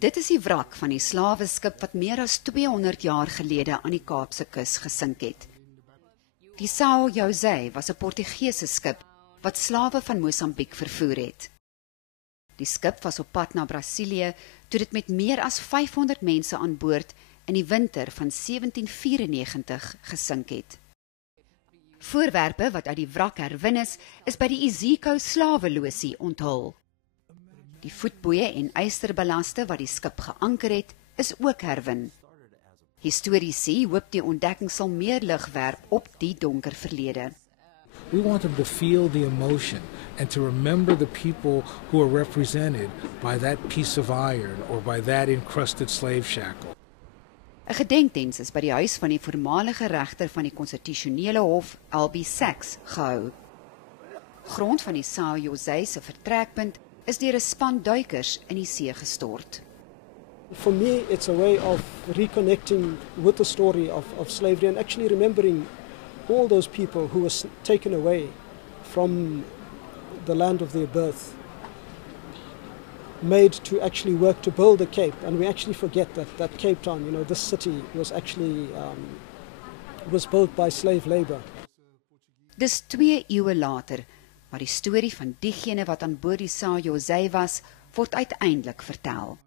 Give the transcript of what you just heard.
Dit is die wrak van die slaweskip wat meer as 200 jaar gelede aan die Kaapse kus gesink het. Die São José was 'n Portugese skip wat slawe van Mosambiek vervoer het. Die skip was op pad na Brasilië toe dit met meer as 500 mense aan boord in die winter van 1794 gesink het. Voorwerpe wat uit die wrak herwin is by die Iziko slaweloosie onthul. Die voetboeie en ysterballaste wat die skip geanker het, is ook herwin. Historiese hoop die ontdekking sal meer lig werp op die donker verlede. We want them to feel the emotion and to remember the people who are represented by that piece of iron or by that encrusted slave shackle. 'n Gedenkdiens is by die huis van die voormalige regter van die konstitusionele hof, Albie Sachs, gehou. Grond van die São José se vertrekpunt is deur 'n span duikers in die see gestort. For me, it's a way of reconnecting with the story of slavery and actually remembering all those people who were taken away from the land of their birth, made to actually work to build the Cape. And we actually forget that Cape Town, this city was actually was built by slave labor. Dis 2 eeue later, maar die storie van diegene wat aan boord die São José was, word uiteindelik vertel.